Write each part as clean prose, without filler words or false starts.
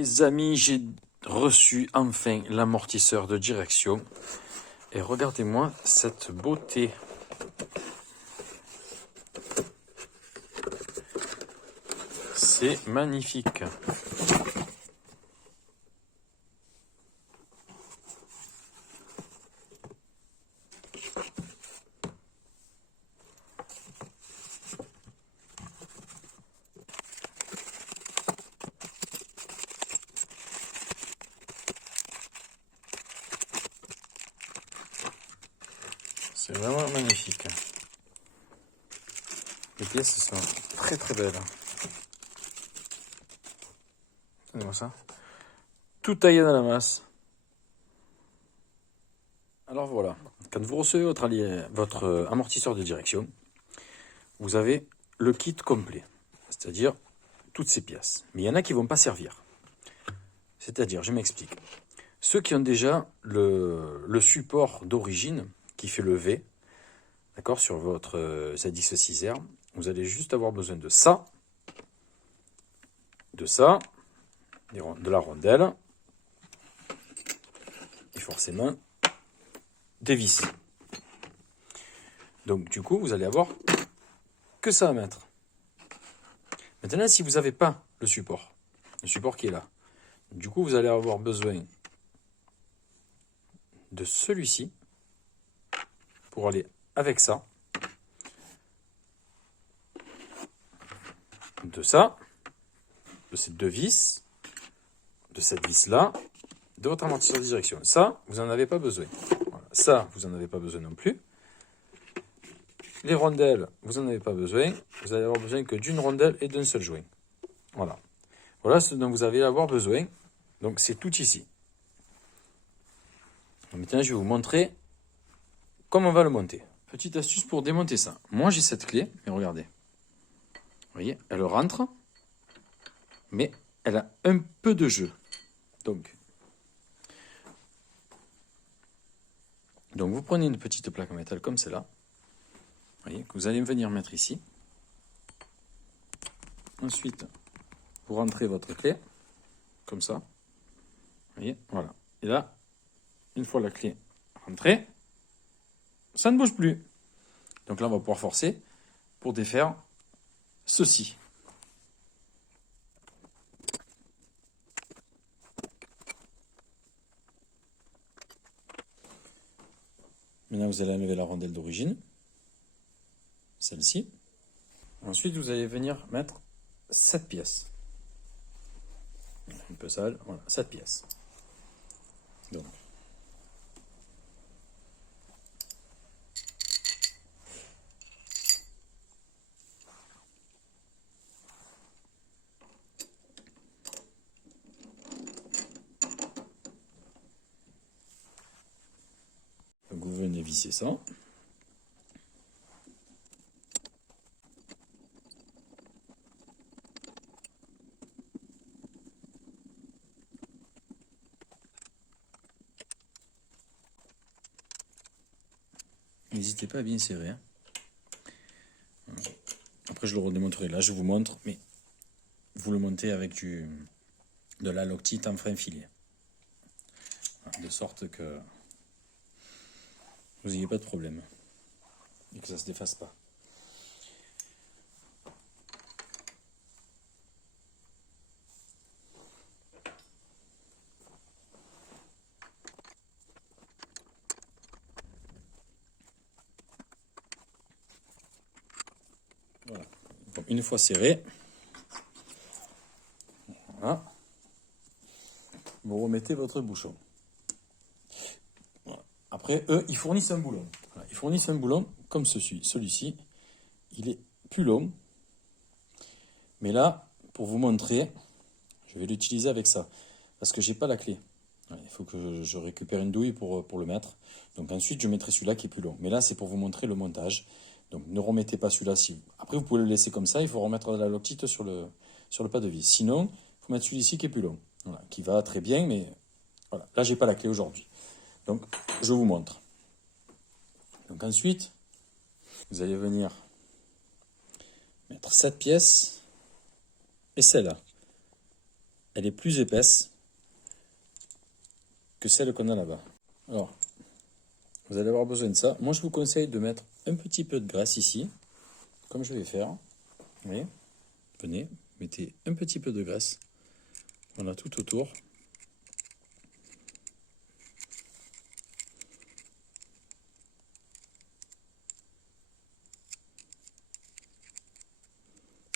Les amis, j'ai reçu enfin l'amortisseur de direction. Et regardez-moi cette beauté. C'est magnifique. C'est vraiment magnifique. Les pièces sont très très belles. Regardez-moi ça. Tout taillé dans la masse. Alors voilà, quand vous recevez votre amortisseur de direction, vous avez le kit complet, c'est-à-dire toutes ces pièces. Mais il y en a qui ne vont pas servir. C'est-à-dire, je m'explique. Ceux qui ont déjà le support d'origine, qui fait le V, d'accord, sur votre ZX6R, vous allez juste avoir besoin de ça, de la rondelle, et forcément des vis. Donc du coup, vous allez avoir que ça à mettre. Maintenant, si vous n'avez pas le support qui est là, du coup, vous allez avoir besoin de celui-ci pour aller avec ça, de ça, de ces deux vis, de cette vis-là, de votre amortisseur de direction. Ça, vous n'en avez pas besoin. Voilà. Ça, vous n'en avez pas besoin non plus. Les rondelles, vous n'en avez pas besoin. Vous allez avoir besoin que d'une rondelle et d'un seul joint. Voilà. Voilà ce dont vous allez avoir besoin. Donc, c'est tout ici. Maintenant, je vais vous montrer comment on va le monter. Petite astuce pour démonter ça. Moi, j'ai cette clé, mais regardez. Vous voyez, elle rentre, mais elle a un peu de jeu. Donc vous prenez une petite plaque en métal comme celle-là, voyez, que vous allez venir mettre ici. Ensuite, vous rentrez votre clé, comme ça. Vous voyez, voilà. Et là, une fois la clé rentrée, ça ne bouge plus. Donc là, on va pouvoir forcer pour défaire ceci. Maintenant, vous allez enlever la rondelle d'origine, celle-ci. Ensuite, vous allez venir mettre cette pièce. Un peu sale, voilà, cette pièce. Donc, vous venez visser ça. N'hésitez pas à bien serrer. Après, je le redémontrerai. Là, je vous montre, mais vous le montez avec de la loctite en frein filé. De sorte que vous n'ayez pas de problème. Et que ça ne se défasse pas. Voilà. Donc, une fois serré, voilà, vous remettez votre bouchon. Voilà. Après, eux, ils fournissent un boulon. Voilà. Ils fournissent un boulon comme celui-ci. Il est plus long. Mais là, pour vous montrer, je vais l'utiliser avec ça. Parce que j'ai pas la clé. Voilà, il faut que je récupère une douille pour le mettre. Donc ensuite, je mettrai celui-là qui est plus long. Mais là, c'est pour vous montrer le montage. Donc ne remettez pas celui-là. Après, vous pouvez le laisser comme ça. Il faut remettre la loctite sur le pas de vis. Sinon, il faut mettre celui-ci qui est plus long. Voilà, qui va très bien, mais voilà. Là, j'ai pas la clé aujourd'hui. Donc, je vous montre. Donc ensuite, vous allez venir mettre cette pièce et celle-là. elle est plus épaisse que celle qu'on a là-bas. Alors, vous allez avoir besoin de ça. Moi, je vous conseille de mettre un petit peu de graisse ici, comme je vais faire. Vous voyez ? Venez, mettez un petit peu de graisse. Voilà, tout autour.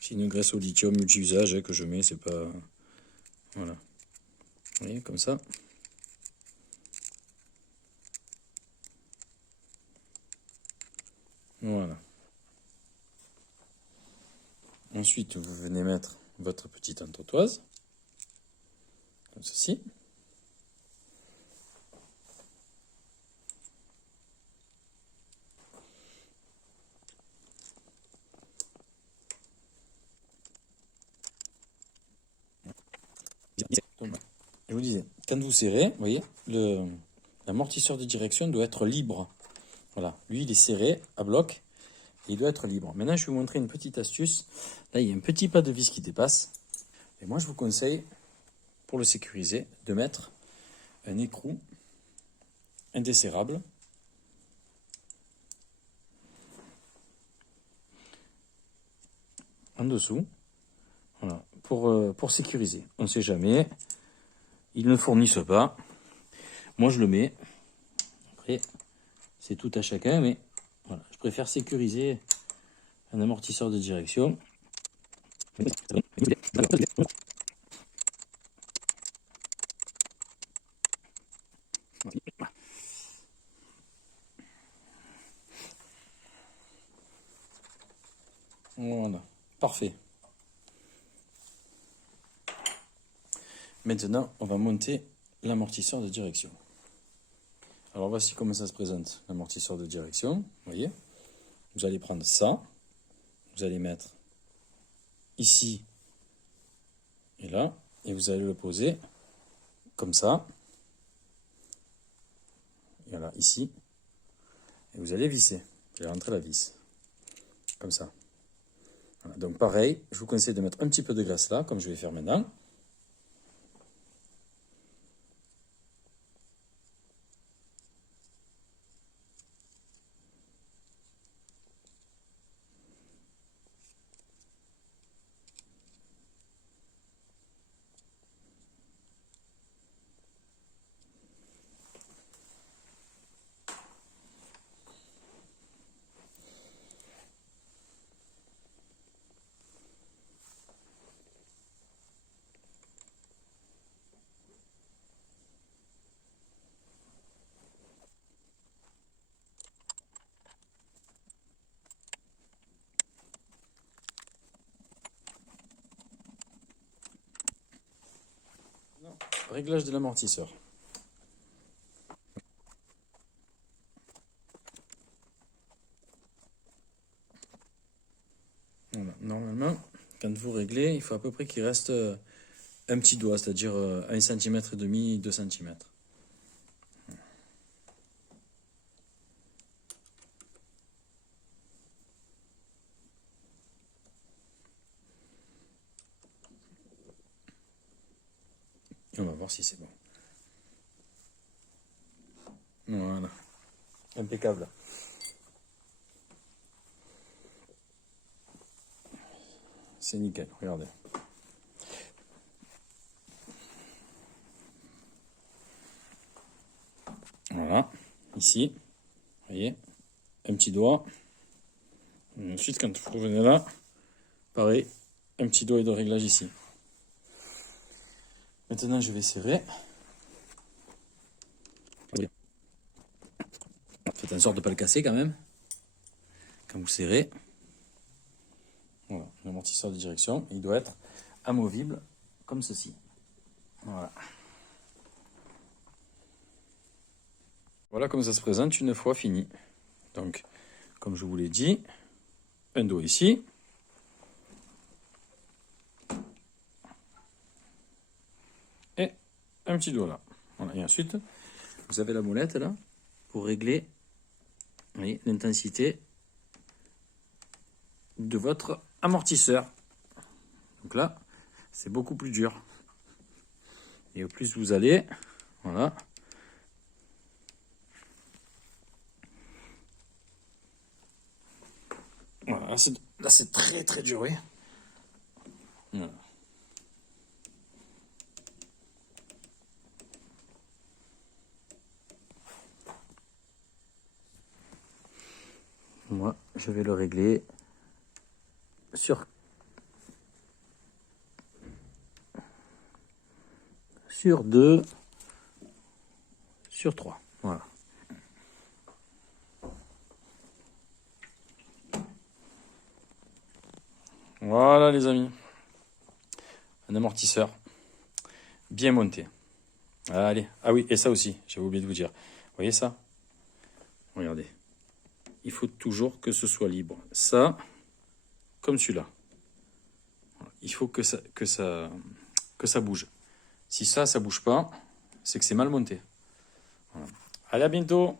C'est une graisse au lithium multi-usage que je mets, c'est pas... Voilà. Vous voyez, comme ça. Voilà. Ensuite, vous venez mettre votre petite entourtoise, comme ceci. Je vous disais, quand vous serrez, vous voyez, l'amortisseur de direction doit être libre. Voilà, lui il est serré à bloc et il doit être libre. Maintenant, je vais vous montrer une petite astuce. Là, il y a un petit pas de vis qui dépasse. Et moi, je vous conseille, pour le sécuriser, de mettre un écrou indesserrable. En dessous. Voilà, pour sécuriser. On ne sait jamais. Ils ne fournissent pas. Moi, je le mets. Après, c'est tout à chacun, mais voilà, je préfère sécuriser un amortisseur de direction. Voilà, parfait. Maintenant, on va monter l'amortisseur de direction. Alors voici comment ça se présente, l'amortisseur de direction. Vous voyez, vous allez prendre ça, vous allez mettre ici et là, et vous allez le poser comme ça. Et voilà, ici. Et vous allez visser. Vous allez rentrer la vis. Comme ça. Voilà, donc pareil, je vous conseille de mettre un petit peu de graisse là, comme je vais faire maintenant. Réglage de l'amortisseur. Voilà. Normalement, quand vous réglez, il faut à peu près qu'il reste un petit doigt, c'est-à-dire 1,5 cm, 2 cm. Et on va voir si c'est bon. Voilà. Impeccable. C'est nickel, regardez. Voilà, ici, vous voyez, un petit doigt. Et ensuite, quand vous revenez là, pareil, un petit doigt de réglage ici. Maintenant, je vais serrer. Faites en sorte de ne pas le casser quand même. Quand vous serrez, voilà, l'amortisseur de direction, il doit être amovible comme ceci. Voilà. Voilà comme ça se présente une fois fini. Donc, comme je vous l'ai dit, un doigt ici. Et un petit doigt là. Voilà. Et ensuite, vous avez la molette là pour régler l'intensité de votre amortisseur. Donc là, c'est beaucoup plus dur. Et au plus vous allez, voilà. Voilà, là c'est très très dur, oui. Voilà. Moi, je vais le régler sur 2, sur 3. Voilà. Voilà les amis. Un amortisseur bien monté. Allez. Ah oui, et ça aussi, j'avais oublié de vous dire. Vous voyez ça? Regardez. Il faut toujours que ce soit libre. Ça, comme celui-là. Il faut que ça bouge. Si ça bouge pas, c'est que c'est mal monté. Voilà. Allez, à bientôt.